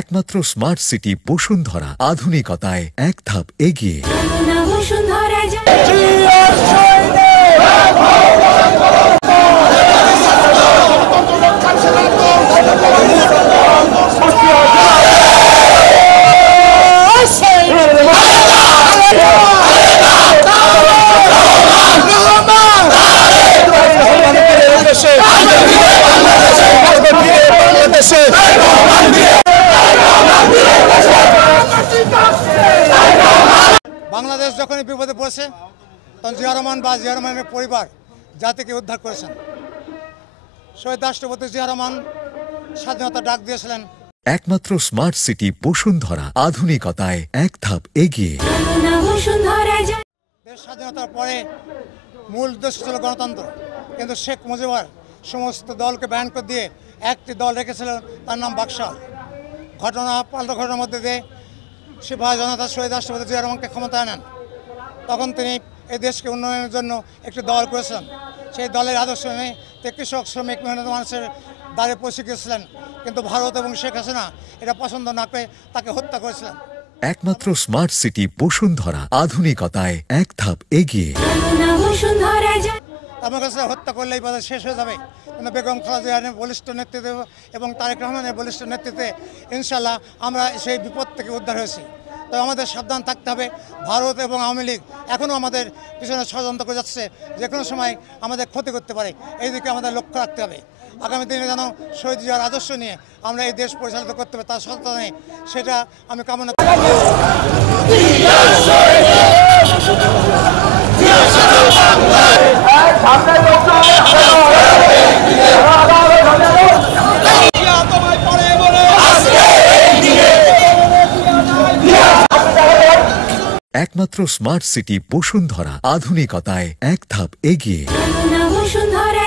একমাত্র smart city Bashundhara, আধুনিকতায় এক ধাপ এগিয়ে। বাংলাদেশ যখন বিপদে পড়েছে তখন জিয়া রহমান বা জিয়া রহমানের পরিবার জাতিকে উদ্ধার করেছেন। শহীদ রাষ্ট্রপতি জিয়া রহমান স্বাধীনতা ডাক দিয়েছিলেন। একমাত্র স্মার্ট সিটি বসুন্ধরা, আধুনিকতায় এক ধাপ এগিয়ে। দেশ স্বাধীনতার পরে মূল উদ্দেশ্য ছিল গণতন্ত্র, কিন্তু শেখ মুজিবুর সমস্ত দলকে ব্যান করে দিয়ে একটি দল রেখেছিলেন, তার নাম বাকশাল। পাল্টা ঘটনার মধ্যে দিয়ে সিপাহী জনতা শহীদ রাষ্ট্রপতি জিয়া রহমানকে ক্ষমতায় আনেন। তখন তিনি এই দেশকে উন্নয়নের জন্য একটি দল করেছিলেন। সেই দলের আদর্শ নিয়ে কৃষক, শ্রমিক, মেহনত মানুষের দ্বারে পৌঁছে গিয়েছিলেন, কিন্তু ভারত এবং শেখ হাসিনা এটা পছন্দ না করে তাকে হত্যা করেছিলেন। একমাত্র স্মার্ট সিটি বসুন্ধরা, আধুনিকতায় এক ধাপ এগিয়ে। আমার কাছে হত্যা করলে এই পথে শেষ হয়ে যাবে, কিন্তু বেগম খালেদা জিয়ার বলিষ্ঠ নেতৃত্বে এবং তারেক রহমানের বলিষ্ঠ নেতৃত্বে ইনশাল্লাহ আমরা সেই বিপদ থেকে উদ্ধার হয়েছি। তবে আমাদের সাবধান থাকতে হবে। ভারত এবং আওয়ামী লীগ এখনও আমাদের পিছনে ষড়যন্ত্র করে যাচ্ছে, যে কোনো সময় আমাদের ক্ষতি করতে পারে। এই দিকে আমাদের লক্ষ্য রাখতে হবে। আগামী দিনে যেন শহীদ জিয়ার আদর্শ নিয়ে আমরা এই দেশ পরিচালিত করতে হবে, তার সত্তা নেই, সেটা আমি কামনা করি। একমাত্র স্মার্ট সিটি বসুন্ধরা, আধুনিকতায় এক ধাপ এগিয়ে। বসুন্ধরা